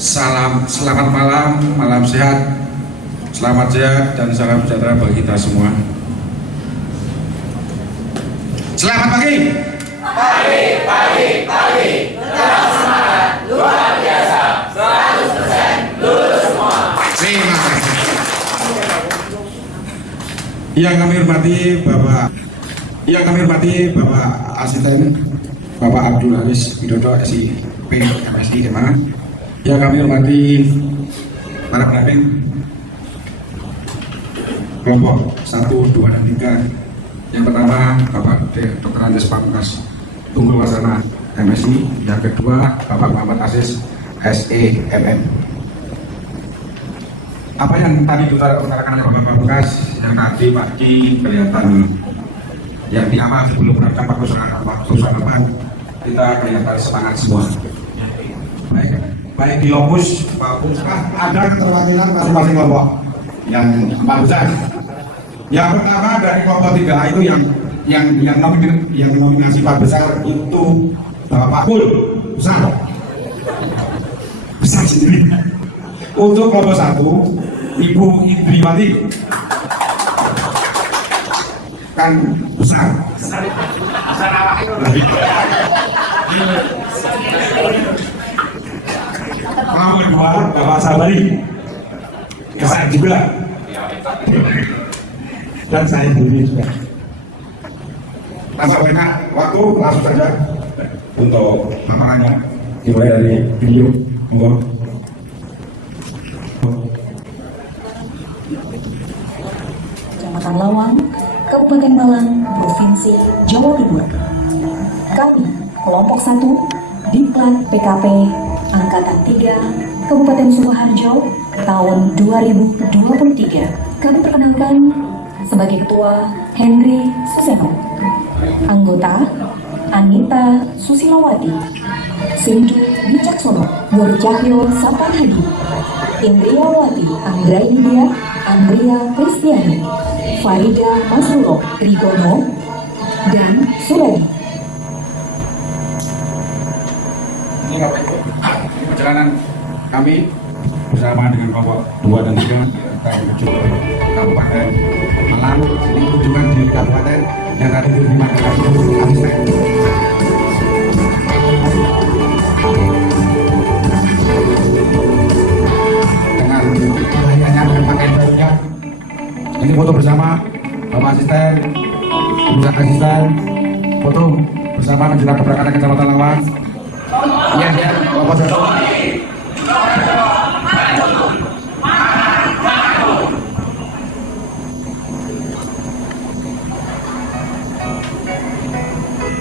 Selamat malam, malam sehat, selamat sehat dan salam sejahtera bagi kita semua. Selamat pagi. Pagi. Tetap semangat, luar biasa, 100% lulus semua. Terima kasih. Yang kami hormati Asisten Bapak Abdul Haris Widodo SIP MSI MA. Yang kami hormati para pendamping kelompok 1, 2, dan 3. Yang pertama Bapak Dr. Andes Pamungkas Tunggul Wasana MSI. Yang kedua Bapak Muhammad Aziz SEMM. Apa yang tadi diutarakan oleh Bapak Pamungkas, yang tadi pagi kelihatan yang di awal sebelum berangkat perusahaan kita kelihatan semangat semua. Baik di Lombus maupun ada keterwakilan masing-masing kelompok yang 4 besar. Yang pertama dari kelompok 3 itu yang nominasi 4 besar itu Bapak Pul besar sendiri. Untuk kelompok 1 Ibu Indriwati kan besar kelompok 2 Bapak Sabari besar juga, dan saya sendiri juga. Tanpa banyak waktu, langsung saja untuk paparannya dimulai dari video. Monggo. Kecamatan Lawang, Kabupaten Malang, Provinsi Jawa Timur. Kami, kelompok 1, Diklat PKP Angkatan 3, Kabupaten Sukoharjo, tahun 2023. Kami perkenalkan sebagai Ketua Henry Suseno, anggota Anita Susilawati, Sindu Wicaksono, Nur Cahyo Sapanhadi, Indriawati Anggraindia, Andrea Kristiani, Farida Masrulo Trigono, dan Suradi. Perjalanan kami bersama dengan kelompok 2 dan 3 akan menuju Kabupaten Malang. Ini kunjungan di Kabupaten yang tadi diterima oleh asisten. Dengan kelayangan dan pakaian barunya. Ini foto bersama Bapak Asisten, Pusat Asisten, foto bersama menjelang keberangkatan Kecamatan Lawang. Iya, kelompok 1.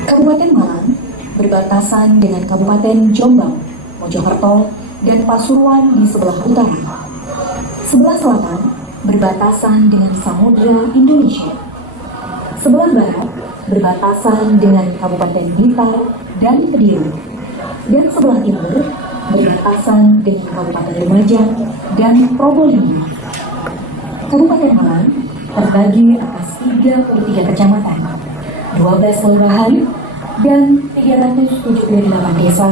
Kabupaten Malang berbatasan dengan Kabupaten Jombang, Mojokerto, dan Pasuruan di sebelah utara. Sebelah selatan berbatasan dengan Samudra Indonesia. Sebelah barat berbatasan dengan Kabupaten Blitar dan Kediri. Dan sebelah timur berbatasan dengan Kabupaten Lumajang dan Probolinggo. Kabupaten Malang terbagi atas 33 kecamatan, 12 kelurahan, dan 378 desa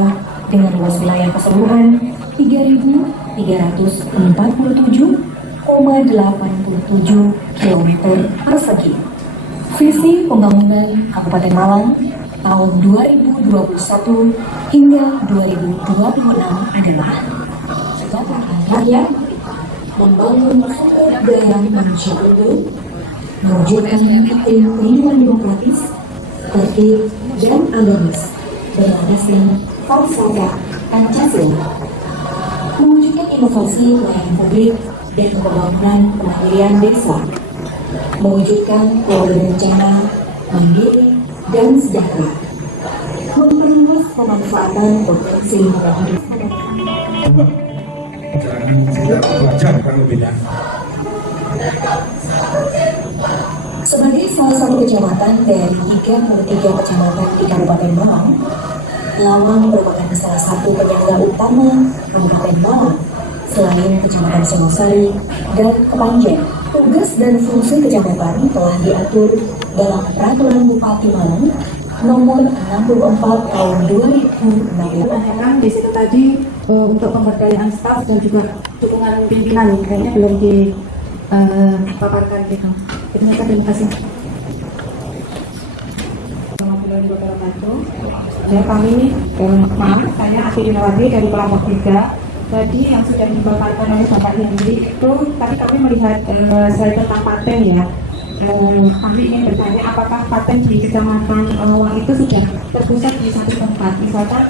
dengan luas wilayah keseluruhan 3.347,87 km persegi. Visi pembangunan Kabupaten Malang tahun 2021 hingga 2026 adalah sebagai rakyat membangun sumber daya manusia unggul, mewujudkan iklim kehidupan demokratis, tertib dan agamis berlandaskan falsafah Pancasila, mewujudkan inovasi pelayanan publik dan pembangunan kemandirian desa, mewujudkan keluarga berencana mandiri dan sejahtera, memperluas pemanfaatan potensi hidup. Jangan sekitar 2 jam kalau beda. Sebagai salah satu kecamatan dari 33 kecamatan di Kabupaten Malang, Lawang merupakan salah satu penyangga utama Kabupaten Malang. Selain Kecamatan Singosari dan Kepanjen, tugas dan fungsi kecamatan telah diatur dalam Peraturan Bupati Malang nomor 64 tahun 2016. Memang di situ tadi untuk pemberdayaan staf dan juga dukungan pimpinan kayaknya belum dipaparkan gitu. Terima kasih. Warahmatullahi wabarakatuh. Saya Afi Dinawati dari kelompok 3. Jadi yang sudah dipaparkan oleh Bapak Hendri itu tadi kami melihat slide tentang paten ya. Kami ingin bertanya apakah paten di Kecamatan Lawang itu sudah terpusat di satu tempat. Misalkan,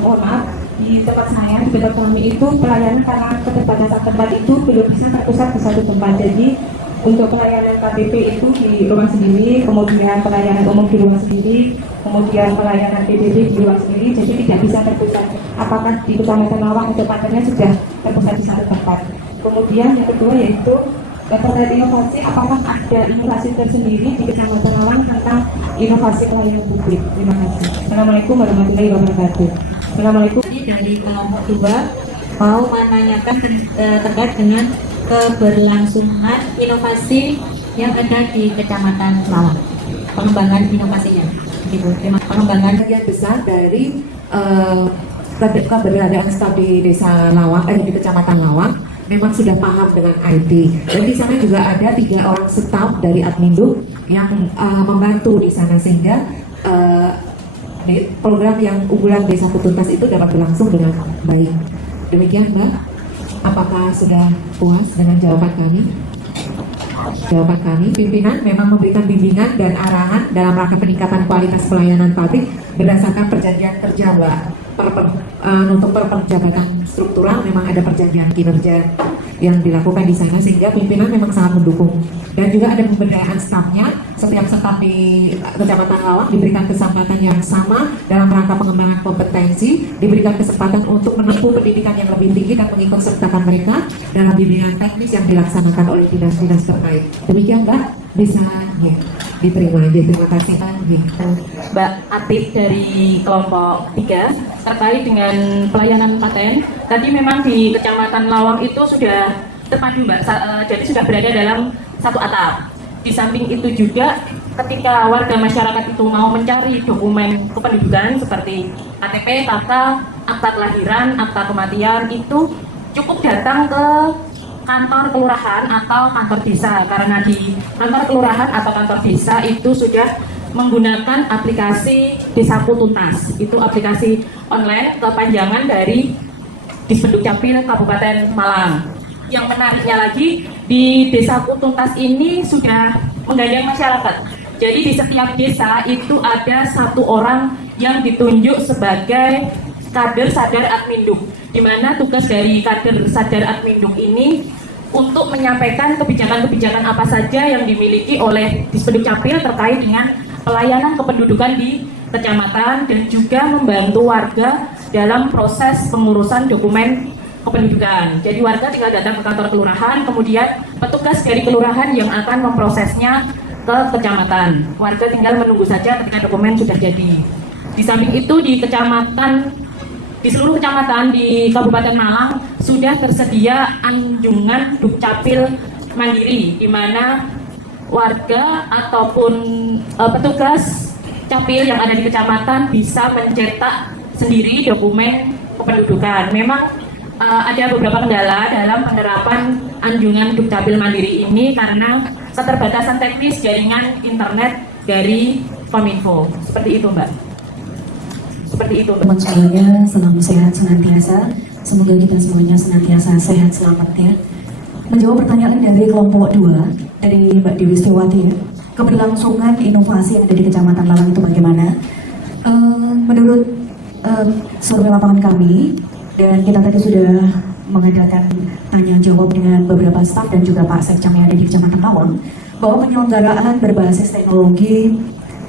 mohon maaf, di tempat saya, di tempat kami itu pelayanan karena keterbatasan tempat itu belum bisa terpusat di satu tempat. Jadi untuk pelayanan KTP itu di rumah sendiri, kemudian pelayanan umum di rumah sendiri, kemudian pelayanan PBB di rumah sendiri, jadi tidak bisa terpusat. Apakah di Kecamatan Lawang itu patennya sudah terpusat di satu tempat? Kemudian yang kedua yaitu terkait inovasi, apakah ada inovasi tersendiri di Kecamatan Lawang tentang inovasi pelayanan publik? Terima kasih. Assalamualaikum warahmatullahi wabarakatuh. Assalamualaikum. Dari kelompok 2 mau menanyakan terkait dengan keberlangsungan inovasi yang ada di Kecamatan Lawang, pengembangan inovasinya. Gitu. Pengembangan yang besar dari keberadaan staf di Desa Lawang, di Kecamatan Lawang memang sudah paham dengan IT. Dan di sana juga ada 3 orang staf dari Adminduk yang membantu di sana sehingga program yang unggulan Desa Kutuntas itu dapat berlangsung dengan baik. Demikian Mbak, apakah sudah puas dengan jawaban kami? Jawaban kami, pimpinan memang memberikan bimbingan dan arahan dalam rangka peningkatan kualitas pelayanan publik berdasarkan perjanjian kerja Mbak. Untuk perjabatan struktural memang ada perjanjian kinerja yang dilakukan di sana sehingga pimpinan memang sangat mendukung. Dan juga ada pemberdayaan stafnya, setiap staf di Kecamatan Lawang diberikan kesempatan yang sama dalam rangka pengembangan kompetensi, diberikan kesempatan untuk menempuh pendidikan yang lebih tinggi dan mengikutsertakan mereka dalam bimbingan teknis yang dilaksanakan oleh dinas-dinas terkait. Demikian Mbak, bisa ya, diterima aja. Terima kasih Mbak Atik dari kelompok 3 terkait dengan pelayanan paten. Tadi memang di Kecamatan Lawang itu sudah terpadu Mbak, jadi sudah berada dalam satu atap. Di samping itu juga ketika warga masyarakat itu mau mencari dokumen kependudukan seperti KTP, KK, akta kelahiran, akta kematian, itu cukup datang ke kantor kelurahan atau kantor desa, karena di kantor kelurahan atau kantor desa itu sudah menggunakan aplikasi Desaku Tuntas. Itu aplikasi online kepanjangan dari Dispenduk Capil Kabupaten Malang. Yang menariknya lagi, di Desaku Tuntas ini sudah menggandeng masyarakat. Jadi di setiap desa itu ada 1 orang yang ditunjuk sebagai kader sadar Adminduk, di mana tugas dari kader sadar Adminduk ini untuk menyampaikan kebijakan-kebijakan apa saja yang dimiliki oleh Dispenduk Capil terkait dengan pelayanan kependudukan di kecamatan dan juga membantu warga dalam proses pengurusan dokumen kependudukan. Jadi warga tinggal datang ke kantor kelurahan, kemudian petugas dari kelurahan yang akan memprosesnya ke kecamatan. Warga tinggal menunggu saja ketika dokumen sudah jadi. Di samping itu di seluruh kecamatan di Kabupaten Malang sudah tersedia anjungan Dukcapil mandiri, di mana warga ataupun petugas capil yang ada di kecamatan bisa mencetak sendiri dokumen kependudukan. Memang ada beberapa kendala dalam penerapan anjungan Dukcapil mandiri ini karena keterbatasan teknis jaringan internet dari Kominfo. Seperti itu Mbak. Seperti itu Mbak. Teman semuanya selalu sehat senantiasa. Semoga kita semuanya senantiasa sehat selamat ya. Menjawab pertanyaan dari kelompok 2 dari Mbak Dewi Setiawati ya. Keberlangsungan inovasi yang ada di Kecamatan Lawang itu bagaimana? Menurut survei lapangan kami, dan kita tadi sudah mengadakan tanya jawab dengan beberapa staf dan juga Pak Sekcam yang ada di Kecamatan Lawang, bahwa penyelenggaraan berbasis teknologi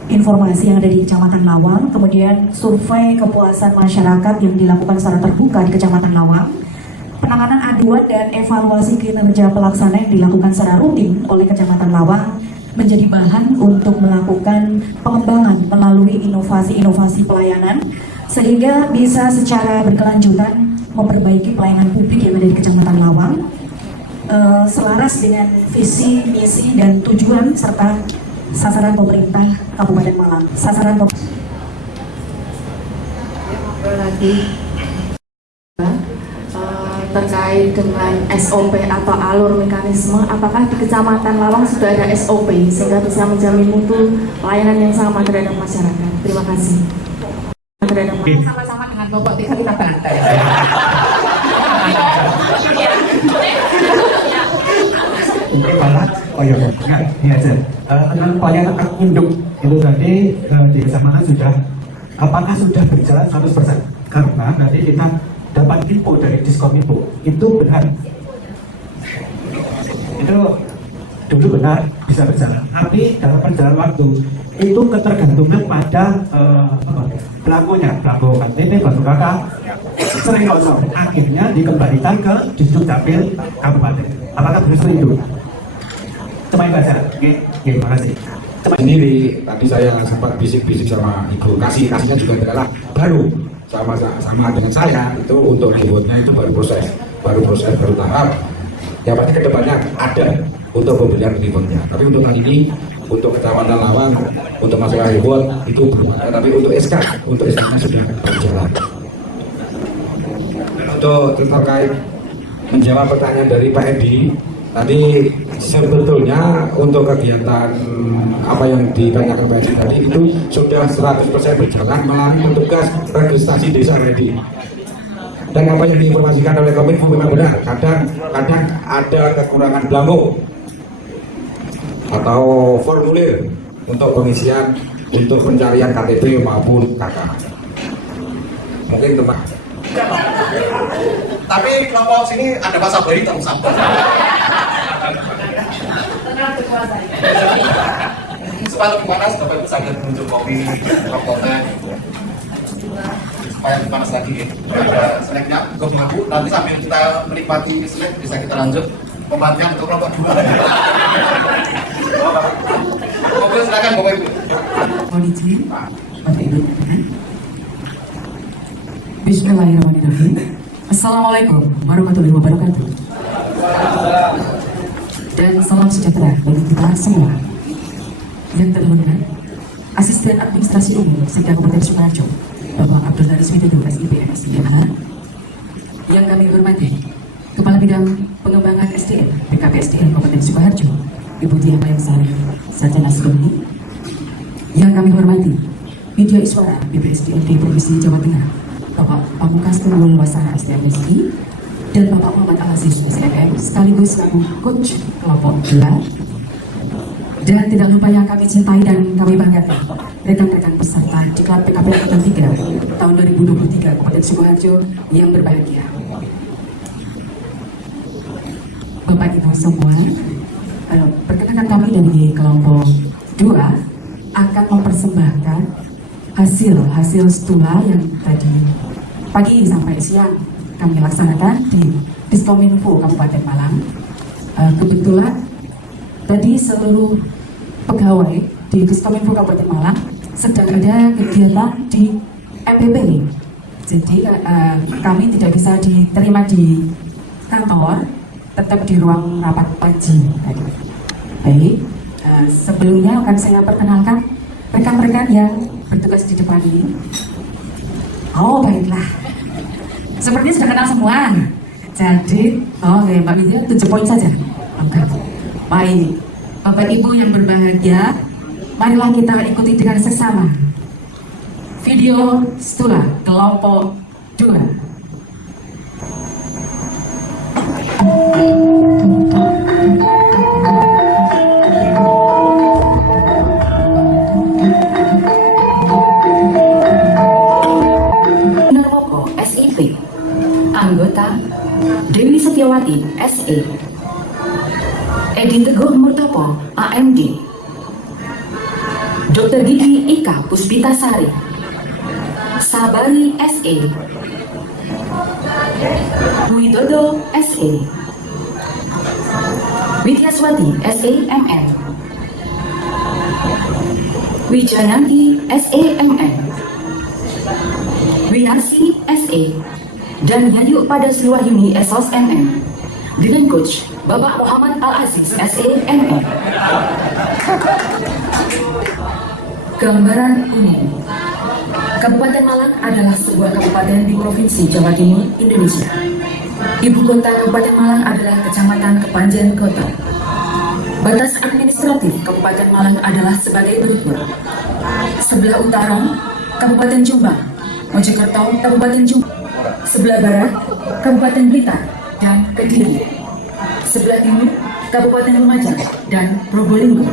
informasi yang ada di Kecamatan Lawang, kemudian survei kepuasan masyarakat yang dilakukan secara terbuka di Kecamatan Lawang, penanganan aduan dan evaluasi kinerja pelaksana yang dilakukan secara rutin oleh Kecamatan Lawang menjadi bahan untuk melakukan pengembangan melalui inovasi-inovasi pelayanan sehingga bisa secara berkelanjutan memperbaiki pelayanan publik yang ada di Kecamatan Lawang selaras dengan visi, misi, dan tujuan serta sasaran pemerintah Kabupaten Malang. Lagi terkait dengan SOP atau alur mekanisme, apakah di Kecamatan Lawang sudah ada SOP sehingga bisa menjamin mutu pelayanan yang sama terhadap masyarakat? Terima kasih. Sama-sama dengan kelompok 3 kita bantai. Mungkin malah ya enggak ini aja tentang pelayanan induk itu tadi di kecamatan sudah apakah sudah berjalan 100%? Karena nanti kita dapat info dari Diskominfo itu benar, itu dulu benar bisa berjalan, tapi dalam perjalanan waktu itu ketergantungan pada pelakunya, pelaku KTP, pelaku KK sering kosong, akhirnya dikembalikan ke Disduk Capil Kabupaten. Apakah benar itu? Cuma itu aja. Oke, terima kasih. Sendiri tadi saya sempat bisik-bisik sama Ibu, kasihnya juga adalah baru sama dengan saya itu untuk rewardnya itu baru tahap. Yang pasti kedepannya ada untuk pembelian rewardnya. Tapi untuk kali ini untuk Kecamatan Lawang untuk masalah reward itu belum ada. Tapi untuk SK-nya sudah berjalan. Untuk terkait menjawab pertanyaan dari Pak Edi tadi, sebetulnya untuk kegiatan apa yang ditanyakan Pak Edi tadi itu sudah 100% berjalan melalui petugas registrasi desa ready. Dan apa yang diinformasikan oleh Kominfo memang benar, kadang ada kekurangan belangko atau formulir untuk pengisian untuk pencarian KTP maupun KK. Mungkin teman. Tapi kelompok sini ada bahasa bayi tak usah. Supaya lebih panas, Bapak Ibu sadar menunjuk kopi rokoknya supaya lebih panas lagi ya. Snacknya Bapak Ibu, nanti sambil kita menikmati snack bisa kita lanjut pembagian untuk kelompok 2. Bapak Ibu silakan Bapak Ibu. Mohon izin, Bapak Ibu. Bismillahirrahmanirrahim. Assalamualaikum warahmatullahi wabarakatuh. Dan salam sejahtera bagi kita semua. Yang terhormat, Asisten Administrasi Umum Sekda Kabupaten Sukoharjo, Bapak Abdul Haris Widodo, SIP, MSIMH. Yang kami hormati, Kepala Bidang Pengembangan SDM BKP SDM Kabupaten Sukoharjo, Ibu Diah Mayang-Sari Sarjana Ekonomi. Yang kami hormati, Media Iswara BPSDMD Provinsi Jawa Tengah, Bapak Pamungkas Tunggul Wasara SDMSI, dan Bapak Muhammad Al-Aziz SMM sekaligus selaku coach kelompok 2. Dan tidak lupa yang kami cintai dan kami banggakan, rekan-rekan peserta Diklat PKP Angkatan 3 tahun 2023 Kabupaten Sukoharjo yang berbahagia. Bapak Ibu semua, perkenalkan kami dari kelompok 2 akan mempersembahkan hasil stula yang tadi pagi sampai siang kami laksanakan di Diskominfo Kabupaten Malang. Kebetulan tadi seluruh pegawai di Diskominfo Kabupaten Malang sedang ada kegiatan di MPP. Jadi kami tidak bisa diterima di kantor, tetap di ruang rapat pagi. Baik, sebelumnya akan saya perkenalkan rekan-rekan yang bertugas di depan ini. Oh baiklah, sepertinya sudah kenal semua. Jadi, oke, Mbak Widya 7 poin saja. Oke. Baik, Bapak Ibu yang berbahagia, marilah kita ikuti dengan seksama video stula kelompok 2. SIP, anggota Dewi Setiawati SE, Edi Teguh Murtopo AMD, Dr. Gigi Ika Puspita Sari, Sabari SE, Widodo SE, Widyaswati SE MN, Wijananti SE MN, Winarsi SE, dan Yayu pada Seluwahyuni SOS MM dengan Coach Bapak Muhammad Al-Aziz, SEME. Gambaran umum. Kabupaten Malang adalah sebuah kabupaten di Provinsi Jawa Timur, Indonesia. Ibu kota Kabupaten Malang adalah Kecamatan Kepanjen Kota. Batas administratif Kabupaten Malang adalah sebagai berikut. Sebelah utara, Kabupaten Jombang, Mojokerto, Kabupaten Jombang. Sebelah barat, Kabupaten Blitar dan Kediri. Sebelah timur, Kabupaten Lumajang dan Probolinggo.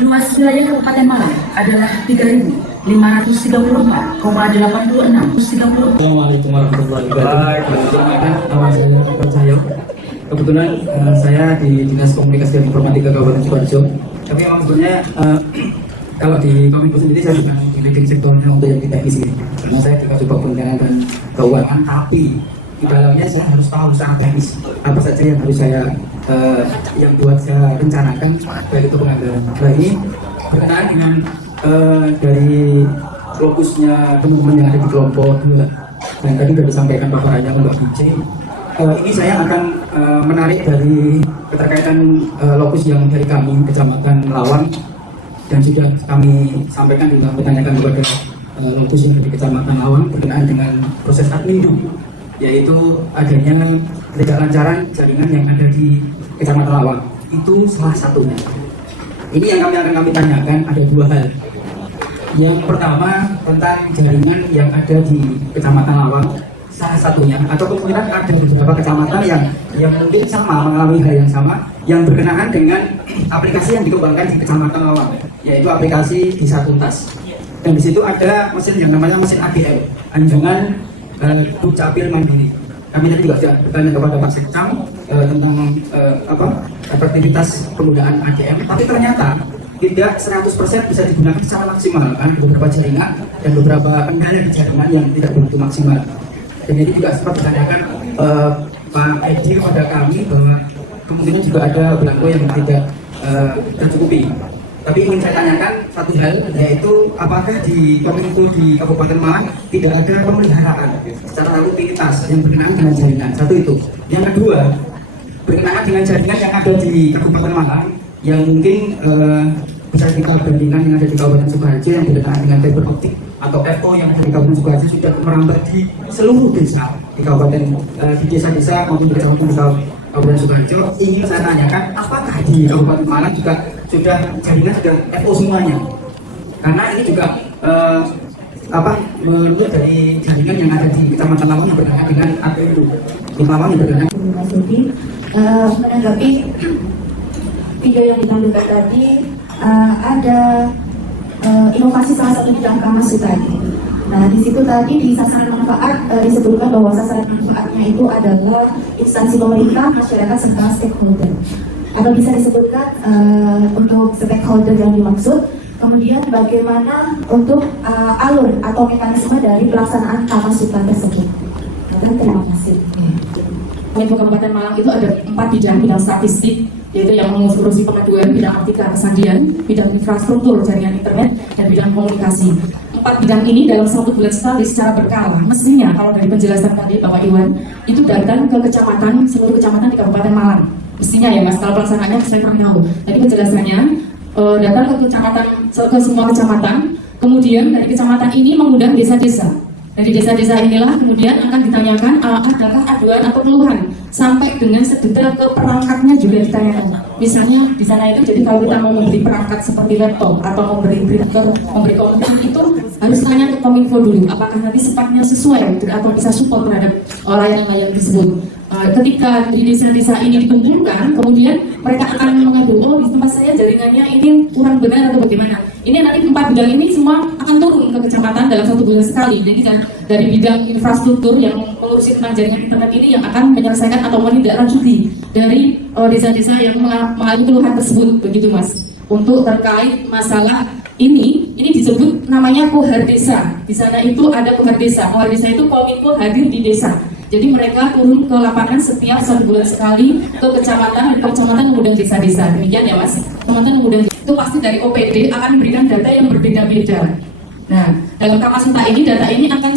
Luas wilayah Kabupaten Malang adalah 3.534,86. Assalamualaikum warahmatullahi wabarakatuh. Nama saya Cahyo. Kebetulan saya di Dinas Komunikasi dan Informatika Kabupaten Sidoarjo. Tapi memang sebenarnya kalau di Kominfo sendiri saya bukan di leading sektornya untuk yang teknis ini. Karena saya juga coba perencanaan dan keuangan, tapi di dalamnya saya harus tahu secara teknis apa saja yang harus saya yang buat saya rencanakan, baik itu penganggaran. Nah ini berkenaan dengan dari fokusnya teman-teman yang ada di kelompok 2 dan tadi sudah disampaikan paparannya Mbak Bice. Ini saya akan menarik dari keterkaitan lokus yang dari kami Kecamatan Lawang dan sudah kami sampaikan juga bertanyakan kepada lokus yang dari Kecamatan Lawang berkenaan dengan proses admin, yaitu adanya ketidaklancaran jaringan yang ada di Kecamatan Lawang. Itu salah satunya. Ini yang akan kami tanyakan, ada 2 hal. Yang pertama tentang jaringan yang ada di Kecamatan Lawang, salah satunya atau kemungkinan ada beberapa kecamatan yang mungkin sama mengalami hal yang sama yang berkenaan dengan aplikasi yang dikembangkan di Kecamatan Lawang, yaitu aplikasi Desa Tuntas. Dan di situ ada mesin yang namanya mesin AGM, Anjungan Dukcapil Mandiri. Kami tadi juga sudah bertanya kepada Pak Sekcam tentang efektivitas penggunaan AGM, tapi ternyata tidak 100% bisa digunakan secara maksimal. Ada beberapa jaringan dan beberapa kendala di jaringan yang tidak begitu maksimal. Dan ini juga sempat ditanyakan Pak Edi kepada kami bahwa kemungkinan juga ada belangko yang tidak tercukupi. Tapi ingin saya tanyakan satu hal, yaitu apakah di Kominfo di Kabupaten Malang tidak ada pemeliharaan secara rutinitas yang berkenaan dengan jaringan. Satu itu. Yang kedua, berkenaan dengan jaringan yang ada di Kabupaten Malang yang mungkin bisa kita bandingkan yang ada di Kabupaten Sukoharjo yang berkenaan dengan fiber optik atau FO yang ada di Kabupaten Sukoharjo sudah merambat di seluruh desa di Kabupaten di desa-desa maupun di kecamatan di Kabupaten Sukoharjo. Ingin saya tanyakan, apakah di Kabupaten Malang juga sudah jaringan sudah FO semuanya? Karena ini juga menurut dari jaringan yang ada di Kecamatan Lawang yang berkenaan dengan APU di Lawang yang berkenaan. Mas Yudi, menanggapi video yang ditampilkan tadi, ada inovasi salah satu bidang Kamasu tadi. Nah, di situ tadi di sasaran manfaat disebutkan bahwa sasaran manfaatnya itu adalah instansi pemerintah, masyarakat, serta stakeholder. Atau bisa disebutkan untuk stakeholder yang dimaksud, kemudian bagaimana untuk alur atau mekanisme dari pelaksanaan Kamasutra tersebut. Terima kasih. Kominfo Kabupaten Malang itu ada 4 bidang statistik, yaitu yang mengurusi pengaduan, bidang aplikasi kesandian, bidang infrastruktur jaringan internet, dan bidang komunikasi. 4 bidang ini dalam 1 bulan sekali secara berkala. Mestinya kalau dari penjelasan tadi Bapak Iwan itu datang ke kecamatan, seluruh kecamatan di Kabupaten Malang. Mestinya ya Mas, kalau pelaksanaannya saya kurang tahu. Tadi penjelasannya datang ke kecamatan, ke semua kecamatan, kemudian dari kecamatan ini mengundang desa-desa. Dari desa-desa inilah kemudian akan ditanyakan adakah aduan atau keluhan, sampai dengan sedetail ke perangkatnya juga ditanyakan. Misalnya di sana itu, jadi kalau kita mau memberi perangkat seperti laptop atau memberi printer, memberi komputer, itu harus tanya ke Kominfo dulu apakah nanti speknya sesuai atau bisa support terhadap layanan-layanan tersebut. Ketika di desa-desa ini dikumpulkan, kemudian mereka akan mengadu, oh di tempat saya jaringannya ini kurang benar atau bagaimana. Ini nanti 4 bidang ini semua akan turun ke kecamatan dalam 1 bulan sekali. Jadi dari bidang infrastruktur yang mengurusi tentang jaringan internet ini yang akan menyelesaikan atau menindaklanjuti dari desa-desa yang mengalami keluhan tersebut, begitu Mas. Untuk terkait masalah ini disebut namanya Kohar Desa. Di sana itu ada Kohar Desa. Kohar Desa itu Kominfo hadir di desa. Jadi mereka turun ke lapangan setiap 1 bulan sekali ke kecamatan, dan kecamatan mengundang desa-desa. Demikian ya Mas. Kecamatan mengundang itu pasti dari OPD akan memberikan data yang berbeda-beda. Nah, dalam Kamasutra ini data ini akan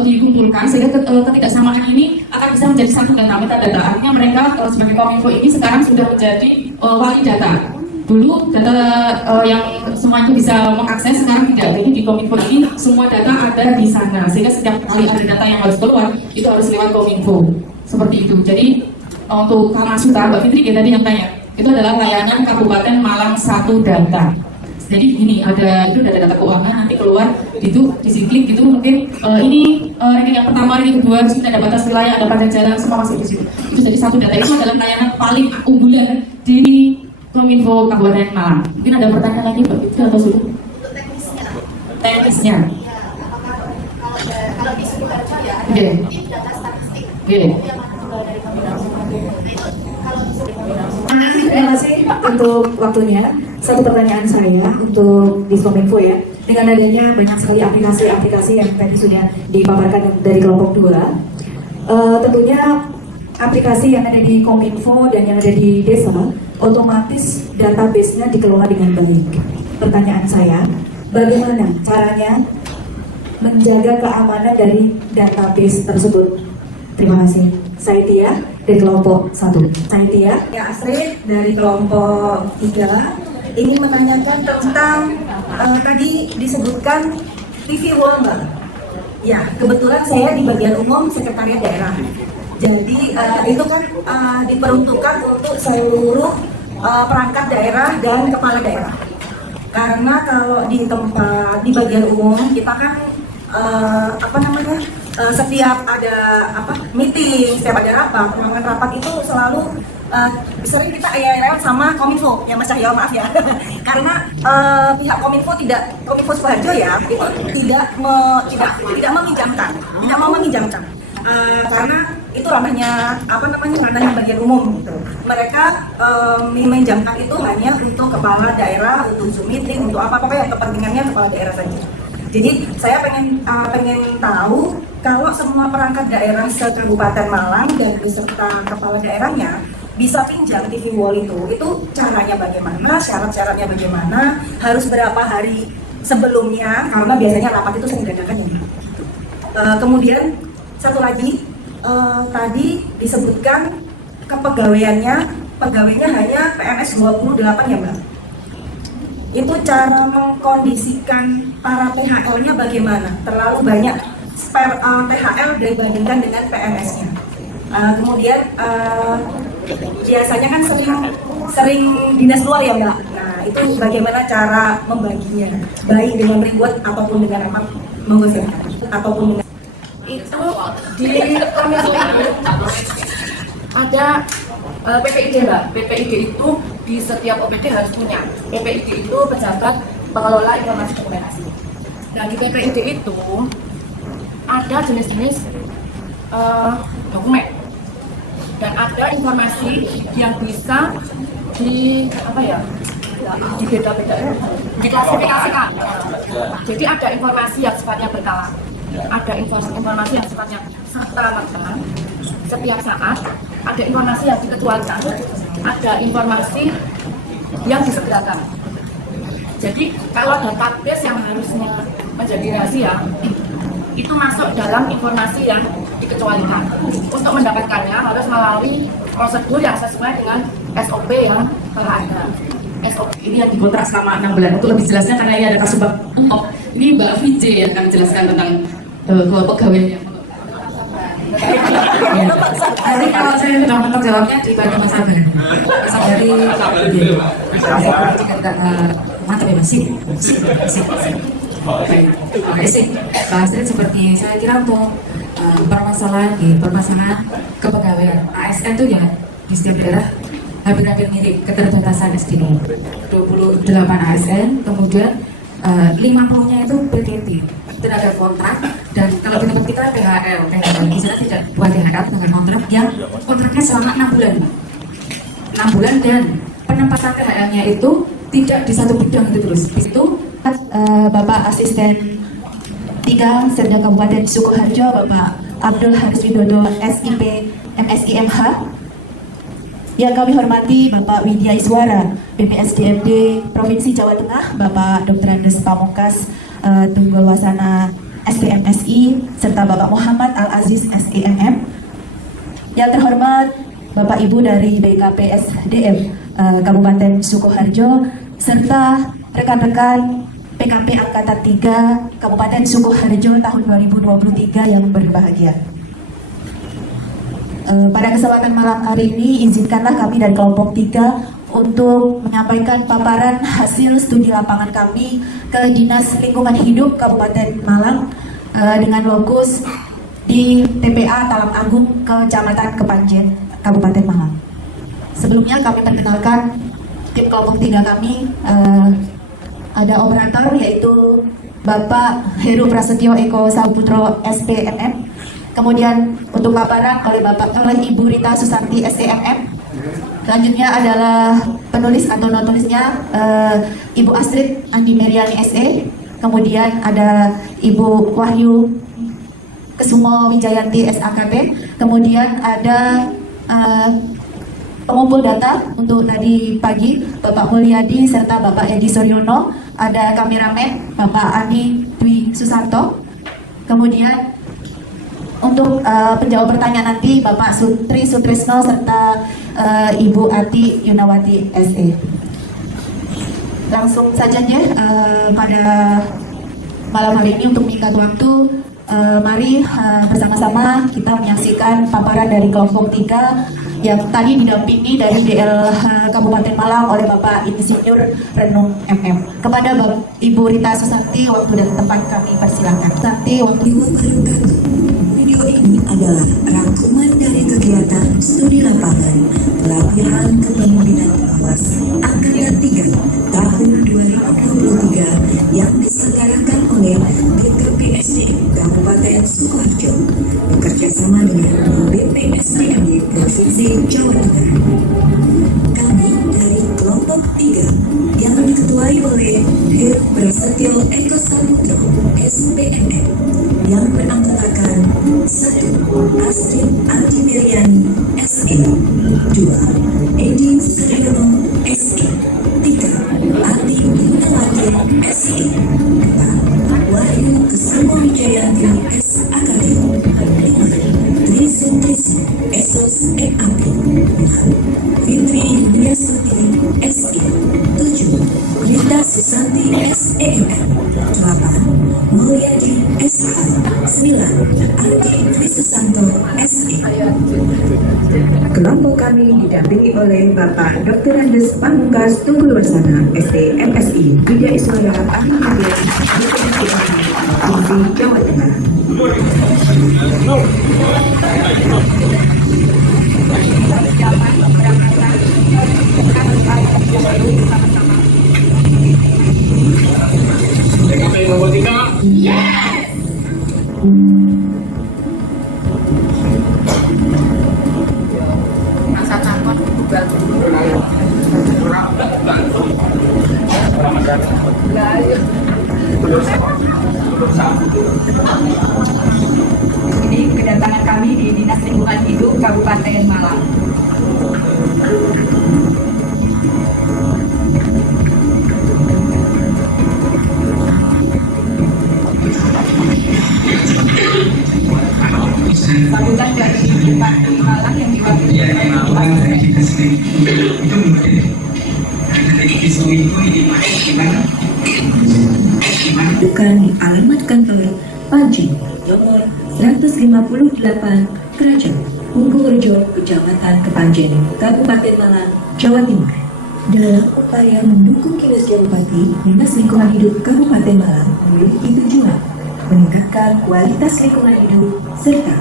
dikumpulkan sehingga ketidaksamaan ini akan bisa bisa menjadi satu data metadata. Artinya mereka sebagai Kominfo ini sekarang sudah menjadi wali data. Dulu data yang semua itu bisa mengakses, sekarang tidak. Jadi di Kominfo ini semua data ada di sana, sehingga setiap kali ada data yang harus keluar itu harus lewat Kominfo. Seperti itu. Jadi untuk Kamasuta, Mbak Fitri tadi yang tanya, itu adalah layanan Kabupaten Malang 1 data. Jadi gini, itu data keuangan, nanti keluar itu diklik gitu mungkin ini ranking yang pertama, ranking kedua, terus ada batas wilayah, ada pada jalan, semua masih di situ. Itu jadi satu data itu adalah layanan paling unggulan di Kominfo Kabupaten Malang. Mungkin ada pertanyaan lagi Mbak Fitri atau sudah? Teknisnya. Oke. Oke. Terima kasih untuk waktunya. Satu pertanyaan saya untuk di Kominfo ya. Dengan adanya banyak sekali aplikasi-aplikasi yang tadi sudah dipaparkan dari kelompok 2, tentunya aplikasi yang ada di Kominfo dan yang ada di desa otomatis database-nya dikelola dengan baik. Pertanyaan saya, bagaimana caranya menjaga keamanan dari database tersebut? Terima kasih. Saya Tia dari kelompok 1. Saya Tia. Ya, Astrid dari kelompok 3. Ini menanyakan tentang tadi disebutkan TV wall, Mbak. Ya, kebetulan saya di bagian umum sekretariat daerah. Jadi itu kan diperuntukkan untuk seluruh perangkat daerah dan kepala daerah. Karena kalau di tempat di bagian umum kita kan setiap ada meeting, setiap ada rapat, ruangan rapat itu selalu sering kita lewat sama Kominfo ya Mas Cahyo, maaf ya. Karena pihak Kominfo Sukoharjo ya itu tidak mau meminjamkan karena itu ranahnya ranahnya bagian umum gitu. Mereka meminjamkan itu hanya untuk kepala daerah, untuk Zoom meeting, untuk apa pokoknya kepentingannya kepala daerah saja. Jadi saya pengen tahu kalau semua perangkat daerah se-Kabupaten Malang dan beserta kepala daerahnya bisa pinjam TV wall itu caranya bagaimana, syarat-syaratnya bagaimana, harus berapa hari sebelumnya, karena biasanya rapat itu sering dadakan ya. Kemudian satu lagi, tadi disebutkan pegawainya hanya PNS 28 ya Mbak. Itu cara mengkondisikan para THL-nya bagaimana? Terlalu banyak spare THL dibandingkan dengan PNS-nya. Kemudian biasanya kan sering dinas luar ya Mbak. Nah itu bagaimana cara membaginya, baik dengan reward ataupun dengan apa? Monggo silakan. Ataupun dengan Itu di Kominfo ini ada PPID Mbak. PPID itu di setiap OPD harus punya. PPID itu pejabat pengelola informasi komunikasi. Dan di PPID itu ada jenis-jenis dokumen dan ada informasi yang bisa diklasifikasikan. Jadi ada informasi yang sifatnya berkala, ada informasi yang sifatnya serta-merta setiap saat, ada informasi yang dikecualikan, ada informasi yang disegerakan. Jadi kalau database yang harusnya menjadi rahasia itu masuk dalam informasi yang dikecualikan. Untuk mendapatkannya harus melalui prosedur yang sesuai dengan SOP yang telah ada. SOP ini yang dikontrak selama 6 bulan. Untuk lebih jelasnya karena ini ada kasus untuk ini Mbak Vijay yang akan menjelaskan tentang pegawainya. Nanti kalau saya sudah mentok jawabnya dibantu Mas Sabar. Mas dari mantap ya Mas. Sip. Pak Astrid, seperti saya kira untuk permasalahan kepegawaian ASN itu ya di setiap daerah hampir mirip keterbatasan SDM. 28 ASN, kemudian 50-nya itu PTT, tenaga kontrak, dan kalau di tempat kita THL di sana tidak buat THL, tenaga kontrak yang kontraknya selama 6 bulan. 6 bulan dan penempatan THL-nya itu tidak di satu bidang itu terus. Di situ Bapak Asisten 3 Serda Kabupaten Sukoharjo, Bapak Abdul Haris Widodo SIP MSIMH. Yang kami hormati Bapak Widya Iswara BPSDMD Provinsi Jawa Tengah, Bapak Dr. Andes Pamungkas Tunggul Wasana SPMSI, serta Bapak Muhammad Al Aziz SEMM. Yang terhormat Bapak Ibu dari BKPSDM Kabupaten Sukoharjo serta rekan-rekan PKP Angkatan 3 Kabupaten Sukoharjo tahun 2023 yang berbahagia. Pada kesempatan malam hari ini, izinkanlah kami dari kelompok 3 untuk menyampaikan paparan hasil studi lapangan kami ke Dinas Lingkungan Hidup Kabupaten Malang dengan lokus di TPA Talang Agung, Kecamatan Kepanjen, Kabupaten Malang. Sebelumnya kami perkenalkan tim kelompok 3 kami, ada operator yaitu Bapak Heru Prasetyo Eko Saputro SPNM, kemudian untuk paparan oleh Ibu Rita Susanti STMM. Selanjutnya adalah penulis atau non-tulisnya Ibu Astrid Andi Meriani SE, kemudian ada Ibu Wahyu Kesumo Wijayanti SAKP, kemudian ada pengumpul data untuk tadi pagi Bapak Mulyadi serta Bapak Edi Suryono, ada kameramen Bapak Andi Dwi Susanto, kemudian untuk penjawab pertanyaan nanti Bapak Sutri Sutrisno serta Ibu Ati Yunawati SE. Langsung saja ya pada malam hari ini untuk mengikat waktu, mari bersama-sama kita menyaksikan paparan dari kelompok 3 yang tadi didampingi dari DL Kabupaten Malang oleh Bapak Insinyur Renung MM. Kepada Ibu Rita Susanti, waktu dan tempat kami persilakan. Santi, waktu. Video ini adalah rangkuman dari kegiatan studi lapangan pelatihan kepemimpinan pengawas Angkatan 3 tahun 2023 yang diselenggarakan oleh BKPSDM Kabupaten Sukoharjo bekerjasama dengan BPSDM Provinsi Jawa Tengah. Kami dari kelompok 3 yang diketuai oleh Heru Prasetyo Eko Saputro SPNM yang beranggotakan 1. Astrid Andi Meriani SE, 2. Edi Suryono SE, 3. Ati Yunawati SE, 4. Wahyu Kesumo Wijayanti SAKD, 5. Tri Sutrisno Esos MAP, 6. Fitri Yuliasuti SE, 7. Rita Susanti SEMM, 8. Mulyadi SH, 9. Adi Dwi Susanto SE. Kelompok kami didampingi oleh Bapak Dr. Andes Pamungkas Tunggul Wasana ST MSI Widya Iswara Ahli Media Provinsi Jawa Tengah. Ini kedatangan kami di Dinas Lingkungan Hidup Kabupaten Malang. Sambutan dari Bupati Malang yang diwakili oleh Bukan dialamatkan oleh Panji nomor 158 Kerajaan Pungkurejo, Kecamatan Kepanjen, Kabupaten Malang, Jawa Timur. Dalam upaya mendukung kinerja Bupati, Dinas Lingkungan Hidup Kabupaten Malang memiliki tujuan meningkatkan kualitas lingkungan hidup serta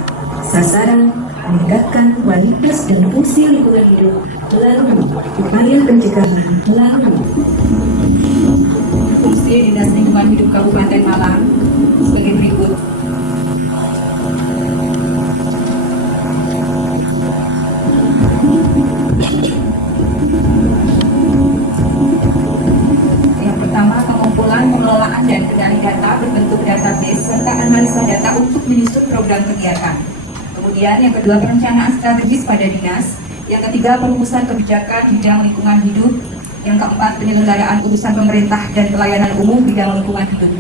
sasaran meningkatkan kualitas dan fungsi lingkungan hidup melalui upaya pencegahan melalui fungsi Dinas Lingkungan Hidup Kabupaten Malang sebagai berikut. Yang pertama, pengumpulan, pengelolaan, dan kendali data berbentuk database serta analisa data untuk menyusun program kegiatan. Kemudian yang kedua, perencanaan strategis pada dinas. Yang ketiga, perumusan kebijakan bidang lingkungan hidup. Yang keempat, penyelenggaraan urusan pemerintah dan pelayanan umum bidang lingkungan hidup.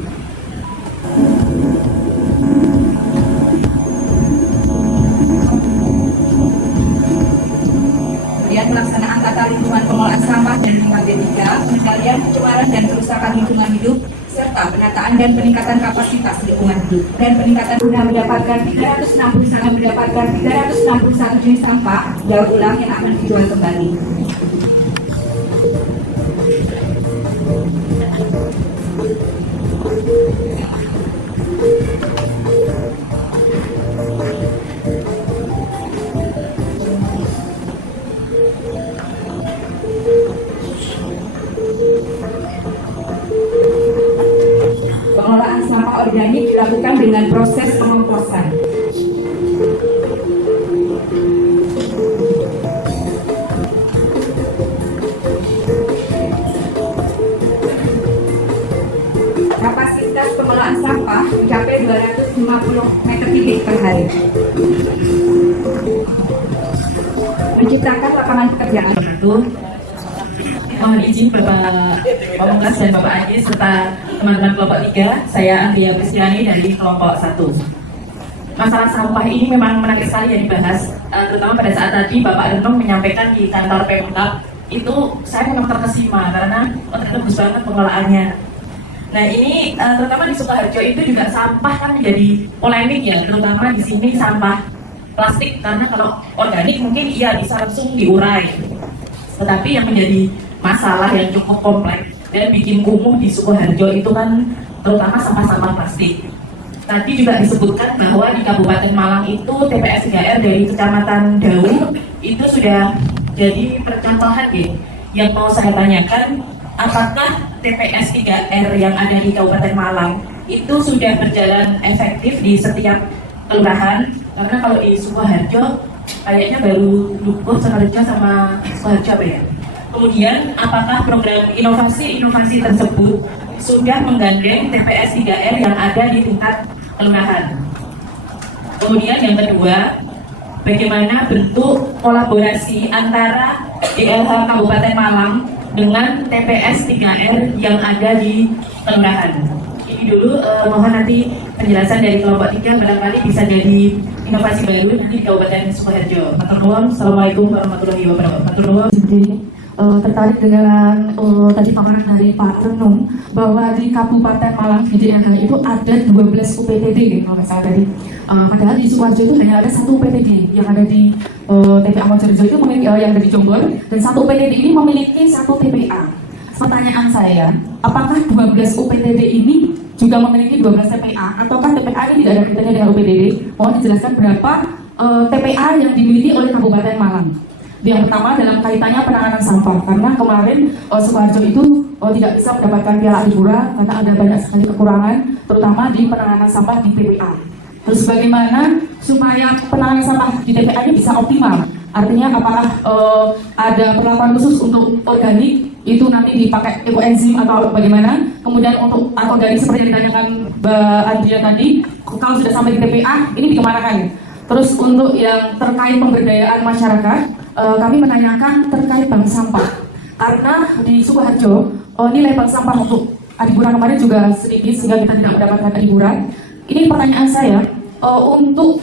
Kemudian pelaksanaan tata lingkungan pengelolaan sampah dan lingkungan D3, pengendalian pencemaran dan kerusakan lingkungan hidup, serta penataan dan peningkatan kapasitas lingkungan hidup. Dan peningkatan guna mendapatkan 361 jenis sampah daur ulang yang akan dijual kembali. Pengelolaan sampah organik dilakukan dengan proses pengomposan. Kapasitas pengelolaan sampah mencapai 250 meter kubik per hari. Menciptakan lapangan pekerjaan. Mohon izin Bapak Pamungkas dan Bapak Andi serta teman-teman kelompok 3, saya Andrea Prisciani dari kelompok 1. Masalah sampah ini memang menarik sekali yang dibahas, terutama pada saat tadi Bapak Renung menyampaikan di kantor Pemkab, itu saya memang terkesima karena ternyata bagus banget pengelolaannya. Nah ini terutama di Sukoharjo itu juga sampah kan menjadi polemik ya, terutama di sini sampah plastik, karena kalau organik mungkin iya bisa langsung diurai, tetapi yang menjadi masalah yang cukup kompleks dan bikin kumuh di Sukoharjo itu kan terutama sampah-sampah plastik. Tadi juga disebutkan bahwa di Kabupaten Malang itu TPS 3R dari Kecamatan Dawu itu sudah jadi percontohan gitu. Yang mau saya tanyakan, apakah TPS 3R yang ada di Kabupaten Malang itu sudah berjalan efektif di setiap kelurahan? Karena kalau di Sukoharjo kayaknya baru Dukuh, Sonorejo sama Sukoharjo apa ya? Kemudian, apakah program inovasi tersebut sudah menggandeng TPS 3R yang ada di tingkat kelurahan? Kemudian yang kedua, bagaimana bentuk kolaborasi antara DLH Kabupaten Malang dengan TPS 3R yang ada di kelurahan? Ini dulu, mohon nanti penjelasan dari kelompok 3 barangkali bisa jadi inovasi baru nanti di Kabupaten Sukoharjo. Matur nuwun. Assalamualaikum warahmatullahi wabarakatuh. Tertarik dengan tadi paparan dari Pak Renung bahwa di Kabupaten Malang di DLH itu ada 12 UPTD kalau saya tadi. Padahal di Sukoharjo itu hanya ada 1 UPTD yang ada di TPA Mojorejo itu yang ada di Jombor, dan 1 UPTD ini memiliki 1 TPA. Pertanyaan saya, apakah 12 UPTD ini juga memiliki 12 TPA ataukah TPA ini tidak ada kaitannya dengan UPTD? Mohon dijelaskan berapa TPA yang dimiliki oleh Kabupaten Malang. Yang pertama dalam kaitannya penanganan sampah, karena kemarin Sukoharjo itu tidak bisa mendapatkan piala Adipura karena ada banyak sekali kekurangan, terutama di penanganan sampah di TPA. Terus bagaimana supaya penanganan sampah di TPA ini bisa optimal? Artinya apakah ada perlakuan khusus untuk organik itu nanti dipakai ekoenzim atau bagaimana? Kemudian untuk anorganik seperti yang ditanyakan Mbak Andrea tadi, kalau sudah sampai di TPA ini dikemanakan? Terus untuk yang terkait pemberdayaan masyarakat, kami menanyakan terkait bank sampah, karena di Sukoharjo nilai bank sampah untuk Adipura kemarin juga sedikit sehingga kita tidak mendapatkan Adipura. Ini pertanyaan saya, untuk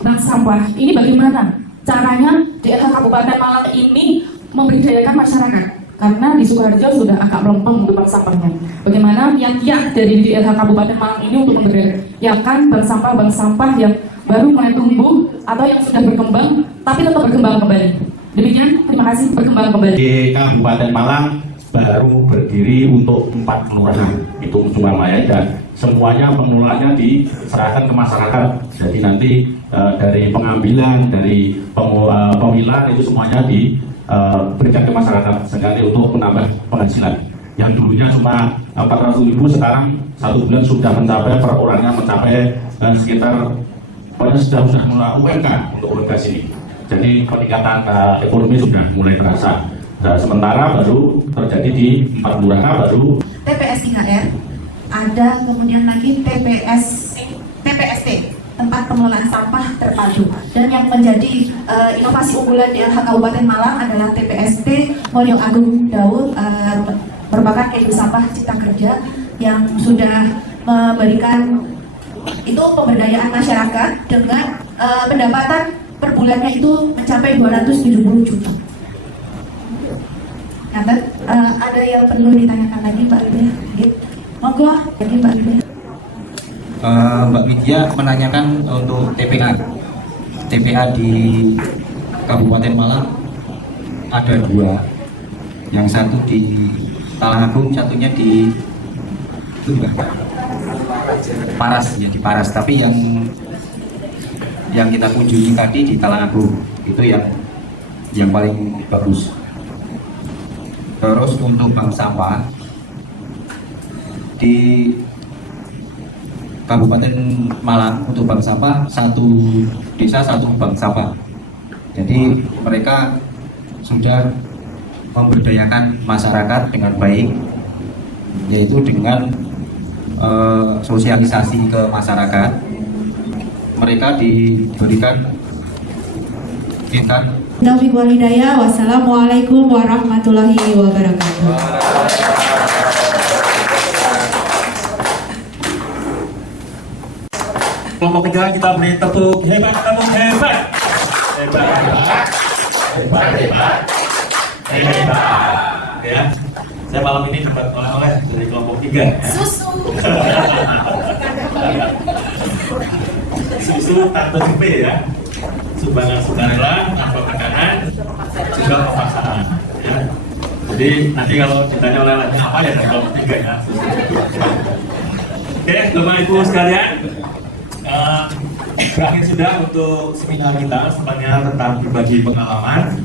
bank sampah ini bagaimana caranya DLH Kabupaten Malang ini memberdayakan masyarakat? Karena di Sukoharjo sudah agak melempem untuk bank sampahnya. Bagaimana kiat dari DLH Kabupaten Malang ini untuk memberdayakan bank sampah yang baru mulai tumbuh atau yang sudah berkembang tapi tetap berkembang kembali? Demikian, terima kasih, berkembang kembali. Di Kabupaten Malang baru berdiri untuk 4 kelurahan, itu Sukamaya, dan semuanya pengelolaannya diserahkan ke masyarakat. Jadi nanti dari pengambilan, dari pemilahan itu semuanya diberikan ke masyarakat sekali untuk menambah penghasilan. Yang dulunya cuma 400.000, sekarang 1 bulan sudah mencapai per orangnya mencapai sekitar sudah mulai UMK untuk UMK sini. Jadi peningkatan ekonomi sudah mulai terasa. Nah, sementara baru terjadi di 4 kelurahan baru. TPS 3R, ada kemudian lagi TPST, tempat pengelolaan sampah terpadu. Dan yang menjadi inovasi unggulan di DLH Kabupaten Malang adalah TPST Morio Agung Daud, merupakan induk sampah cipta kerja yang sudah memberikan itu pemberdayaan masyarakat dengan pendapatan per bulannya itu mencapai 270 juta. Nah, ada yang perlu ditanyakan lagi Mbak Lydia? Monggo, jadi Mbak Lydia. Mbak Widya menanyakan untuk TPA di Kabupaten Malang ada 2, yang satu di Talangagung, satunya di Paras, ya di Paras. Tapi yang kita kunjungi tadi di Talangagung itu yang paling bagus. Terus untuk bank sampah di Kabupaten Malang, untuk bank sampah 1 desa 1 bank sampah. Jadi mereka sudah memberdayakan masyarakat dengan baik, yaitu dengan sosialisasi ke masyarakat. Mereka diberikan tingkat. Taufiq walhidayah. Wassalamualaikum warahmatullahi wabarakatuh. Kelompok 3 kita beri tepuk hebat, kamu hebat. Hebat. Ya. Saya malam ini dapat oleh-oleh dari kelompok 3 ya. Susu tanpa cepe ya. Sumbangan sukarela, tanpa tekanan, juga pemaksaan ya. Jadi nanti kalau ditanya oleh-olehnya apa ya dari kelompok 3 ya. Oke, Bapak Ibu sekalian, berakhir sudah untuk seminar kita semuanya tentang berbagi pengalaman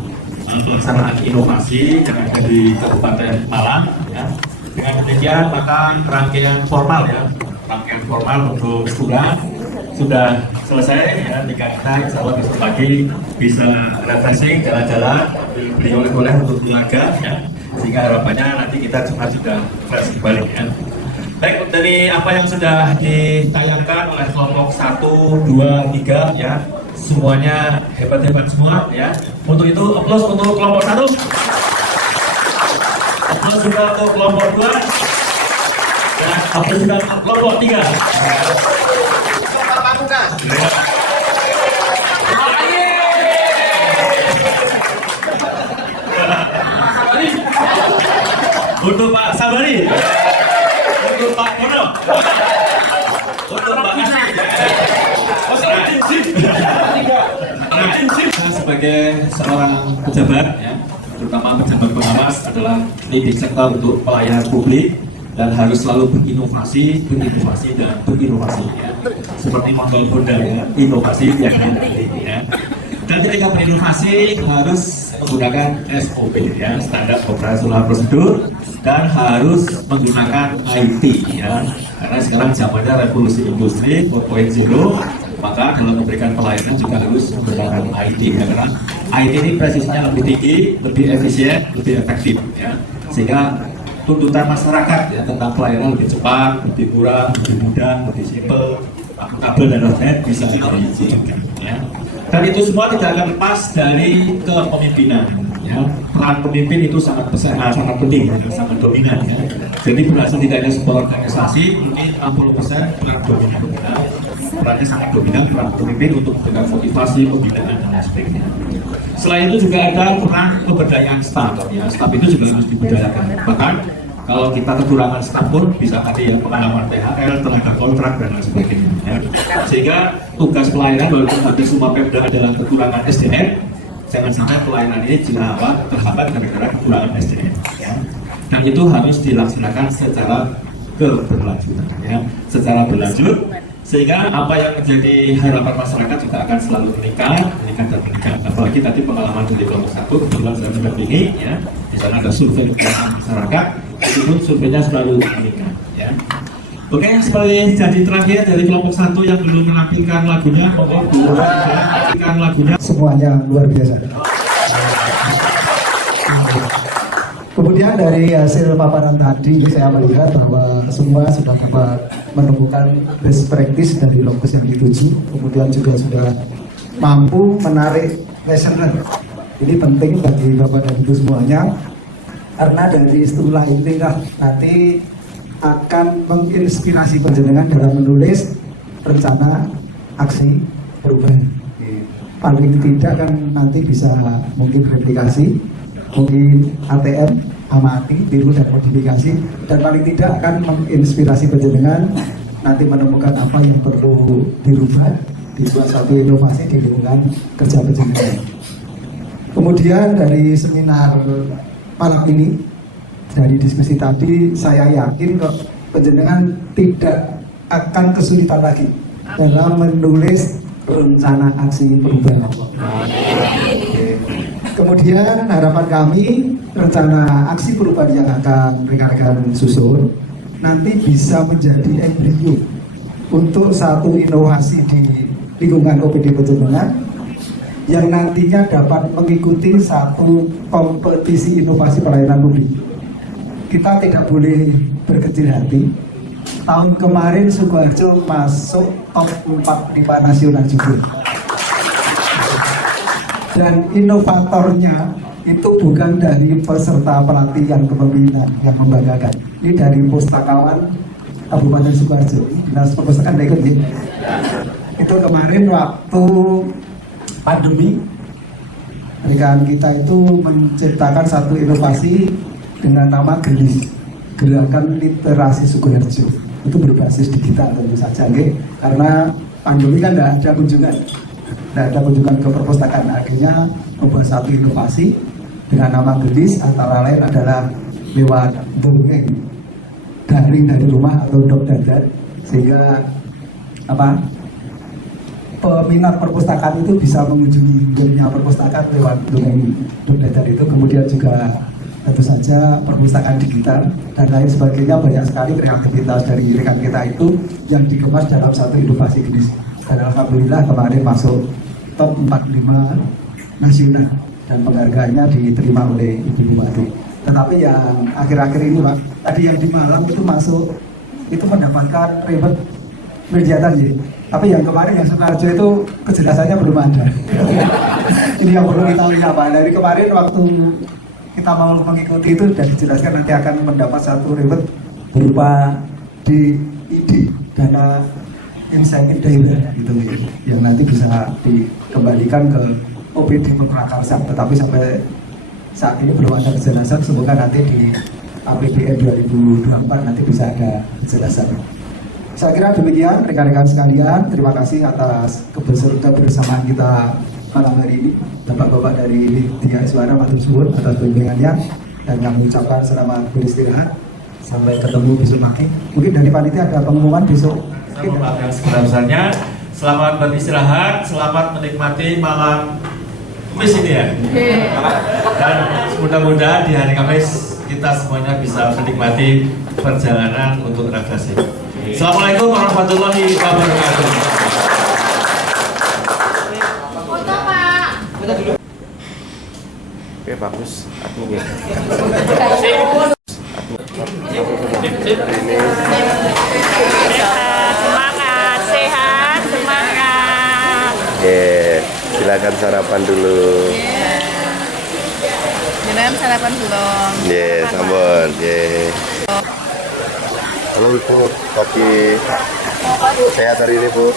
pelaksanaan inovasi yang ada di Kabupaten Malang ya. Dengan demikian maka rangkaian formal untuk sekolah sudah selesai ya. Jika kita insya Allah besok pagi bisa refreshing, jalan-jalan, beli oleh-oleh untuk keluarga ya. Sehingga harapannya nanti kita cuma sudah fresh kembali ya. Baik, dari apa yang sudah ditayangkan oleh kelompok 1, 2, 3 ya, semuanya hebat-hebat semua ya. Untuk itu aplaus untuk kelompok 1, aplaus juga untuk kelompok 2, dan aplaus juga untuk kelompok 3. Untuk Pak Sabari, untuk Pak Mono, untuk Pak Kasih, saya sebagai seorang pejabat ya, terutama pejabat pengawas adalah ini di sektor untuk pelayanan publik dan harus selalu berinovasi ya. Seperti motor Honda ya, inovasi yang penting ya. Dan ketika berinovasi harus menggunakan SOP ya, standar operasional prosedur, dan harus menggunakan IT ya. Karena sekarang zamannya revolusi industri 4.0, maka dalam memberikan pelayanan juga harus menggunakan IT ya. Karena IT ini presisinya lebih tinggi, lebih efisien, lebih efektif ya. Sehingga tuntutan masyarakat ya tentang pelayanan lebih cepat, lebih murah, lebih mudah, lebih simpel, akuntabel dan lain-lain bisa diwujudkan ya. Dan itu semua tidak akan lepas dari kepemimpinan ya. Peran pemimpin itu sangat besar, sangat penting, sangat dominan ya. Jadi berhasil tidaknya sebuah organisasi mungkin 60% peran dominan ya. Perannya sangat dominan, peran pemimpin untuk memberikan motivasi, pembinaan dan lain sebagainya. Selain itu juga ada peran pemberdayaan staf ya. Staf itu juga harus diberdayakan. Bahkan kalau kita kekurangan staf pun bisa ada ya pengalaman THR, tenaga kontrak dan lain sebagainya ya. Sehingga tugas pelayanan walaupun hampir semua Pemda adalah kekurangan SDM, jangan sampai pelayanan ini juga terhambat gara-gara kekurangan SDM ya. Dan itu harus dilaksanakan secara keberlanjutan ya, secara berlanjut, sehingga apa yang menjadi harapan masyarakat juga akan selalu meningkat. Apalagi tadi pengalaman dari kelompok 1 kebetulan saya mendampingi ya, di sana ada survei masyarakat, itu pun surveinya selalu meningkat ya. Oke, seperti jadi terakhir dari kelompok 1 yang belum menampilkan lagunya, menampilkan lagunya. Semuanya luar biasa. Kemudian dari hasil paparan tadi saya melihat bahwa semua sudah dapat menemukan best practice dari Lokes yang dituju, kemudian juga sudah mampu menarik listener. Ini penting bagi Bapak dan Ibu semuanya, karena dari istilah inilah nanti akan menginspirasi panjenengan dalam menulis rencana aksi perubahan. Paling tidak kan nanti bisa mungkin replikasi, mungkin ATM, amati, tiru dan modifikasi, dan paling tidak akan menginspirasi panjenengan nanti menemukan apa yang perlu dirubah, dibuat satu inovasi di lingkungan kerja panjenengan. Kemudian dari seminar malam ini, dari diskusi tadi, saya yakin kok panjenengan tidak akan kesulitan lagi dalam menulis rencana aksi perubahan. Kemudian harapan kami, rencana aksi perubahan yang akan rekan-rekan susun nanti bisa menjadi embrio untuk satu inovasi di lingkungan OPD Panjenengan yang nantinya dapat mengikuti satu kompetisi inovasi pelayanan publik. Kita tidak boleh berkecil hati. Tahun kemarin Sukoharjo masuk top 45 nasional juga. Dan inovatornya itu bukan dari peserta pelatihan kepemimpinan yang membanggakan. Ini dari pustakawan Kabupaten Sukoharjo. Dinas Perpustakaan tidak ikut ya. Itu kemarin waktu pandemi, rekan kita itu menciptakan satu inovasi dengan nama GELIS, Gerakan Literasi Sukoharjo. Itu berbasis digital tentu saja, karena pandemi kan tidak ada kunjungan. Tidak ada kunjungan ke perpustakaan, akhirnya membuat satu inovasi dengan nama GELIS, antara lain adalah lewat dongeng daring dari rumah atau dok dadar, sehingga peminat perpustakaan itu bisa mengunjungi dunia perpustakaan lewat dongeng dok dadar itu. Kemudian juga tentu saja perpustakaan digital dan lain sebagainya, banyak sekali kreativitas dari rekan kita itu yang dikemas dalam satu inovasi GELIS. Dan alhamdulillah kemarin masuk top 45 nasional dan penghargaannya diterima oleh Ibu Bupati. Tetapi yang akhir-akhir ini Pak, tadi yang di Malang itu masuk, itu mendapatkan reward mediatan ya. Tapi yang kemarin yang Sukoharjo itu kejelasannya belum ada. Ini yang perlu kita lihat Pak. Dari kemarin waktu kita mau mengikuti itu sudah dijelaskan nanti akan mendapat satu reward berupa DID, dana insentif daerah gitu ya, yang nanti bisa dikembalikan ke OPD Pemrakarsa. Tetapi sampai saat ini belum ada kejelasan, semoga nanti di APBN 2024 nanti bisa ada kejelasan. Saya kira demikian rekan-rekan sekalian, terima kasih atas kebersamaan kita malam hari ini. Bapak-bapak dari Tiga Suara Matur Suwun atas bimbingannya, dan kami ucapkan selamat beristirahat, sampai ketemu besok pagi. Mungkin dari panitia ada pengumuman besok. Yang sebesar-besarnya, selamat beristirahat, selamat menikmati malam Kamis ini ya. Dan mudah-mudahan di hari Kamis kita semuanya bisa menikmati perjalanan untuk refleksi. Assalamualaikum warahmatullahi wabarakatuh. Foto Pak. Oke, bagus. Semangat, sehat, semangat. Oke, silakan sarapan dulu. Jangan sarapan belum. Sampun. Halo Bu, kopi. Sehat hari ini Bu?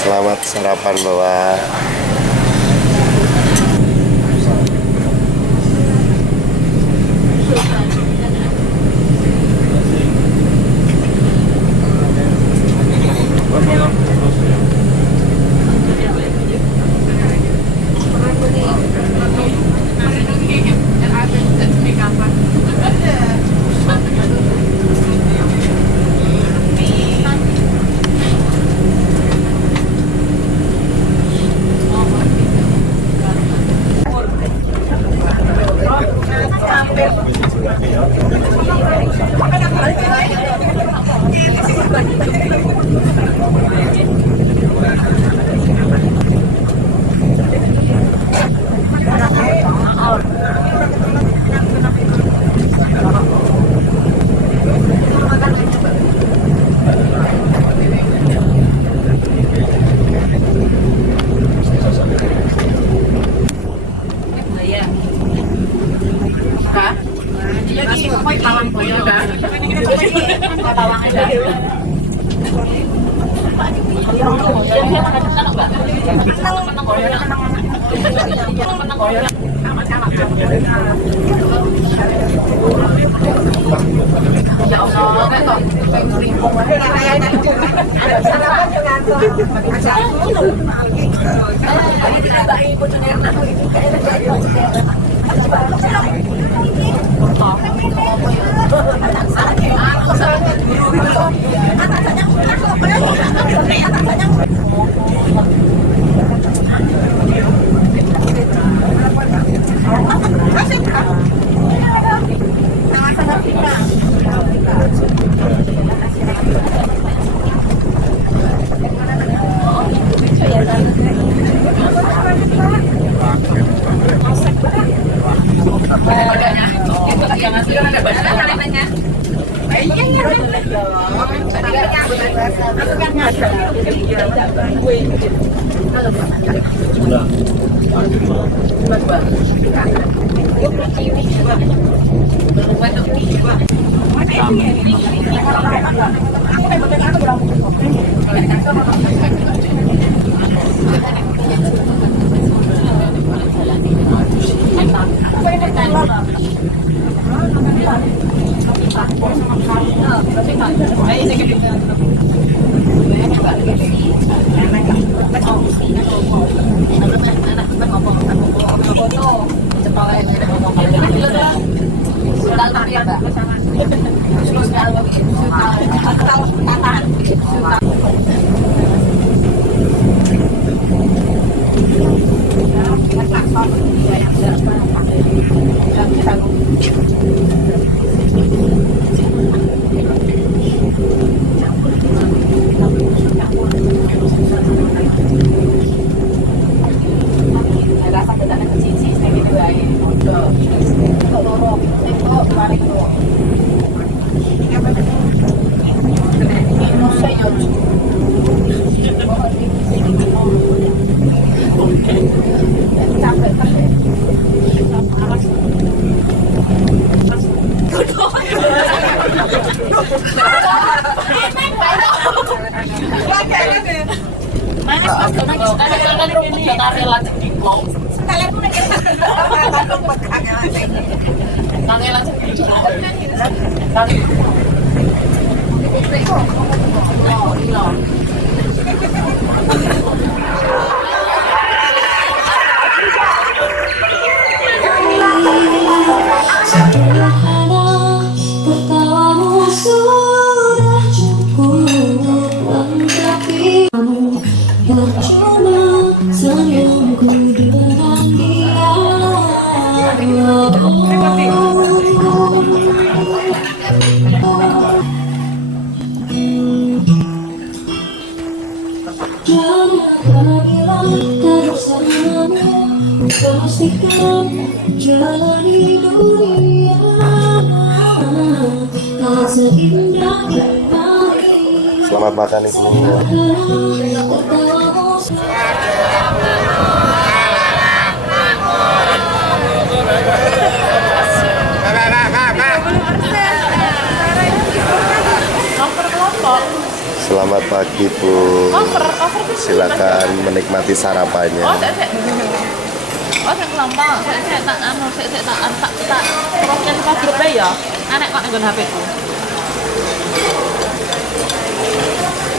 Selamat sarapan Bapak. Jadi, mau palang boyo kan? Selamat makan Ibu. Selamat pagi Bu. Silakan menikmati sarapannya. Oh, saya kelompok, saya tak prosesnya pas grup ya. Anek kok nggon HP ku.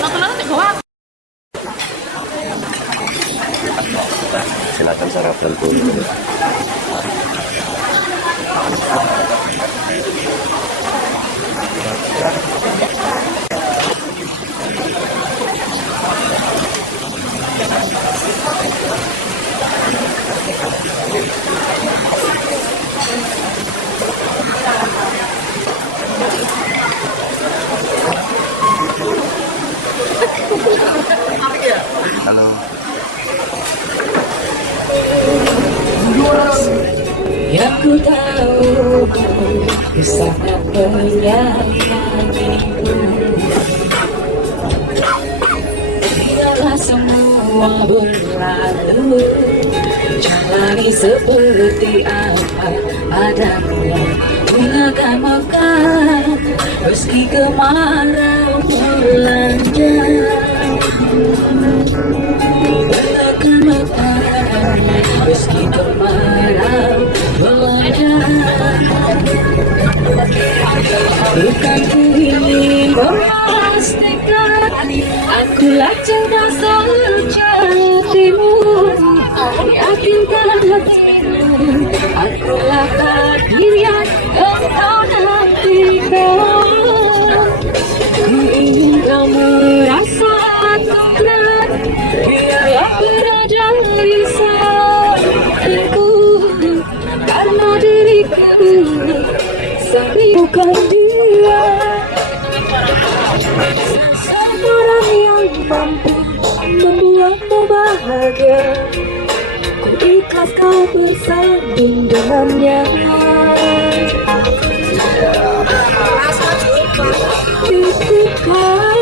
Nonton nek gua. Silakan sarapan Bu. Halo. Yang ku tahu ku sangat menyayangimu. Biarlah semua berlalu, jalani seperti apa adanya. Bila kau makan meski kemarau melanda. Belakang matahari meski kemarau melanda. Bukan ku ingin memastikan akulah cinta sejatimu. Yakinkan hatimu, akulah hadir yang engkau nantikan. Ku ingin kau merasa tenang, biarlah berada di sampingku, karena diriku sendiri bukan dia. Seseorang yang mampu membuatmu bahagia, ku ikhlas kau bersanding dengannya. Titipkan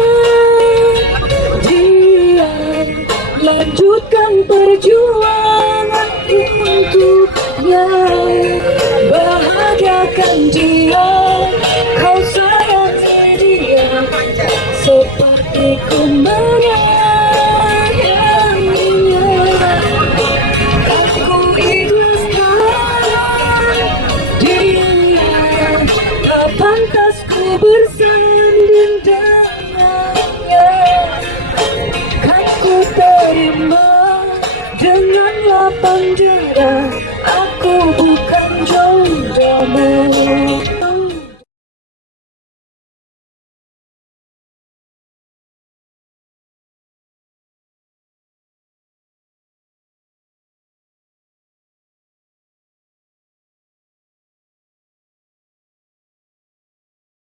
dia, lanjutkan perjuangan untuknya, bahagiakan dia, kau sayangi dia seperti ku menyayanginya. Aku ikhlaskan dia, tak pantas ku bersanding dengannya. Kan ku terima dengan lapang dada, aku bukan jodohmu.